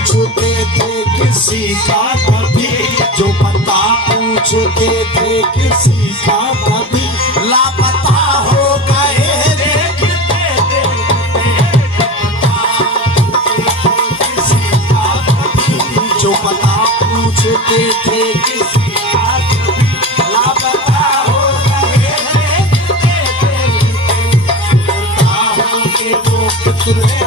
पूछते थे किसी का कभी, जो पता पूछते थे किसी का कभी, लापता हो गए देखते देखते। किसी का कभी, जो पता पूछते थे किसी का कभी, लापता हो गए देखते देखते। वो कितने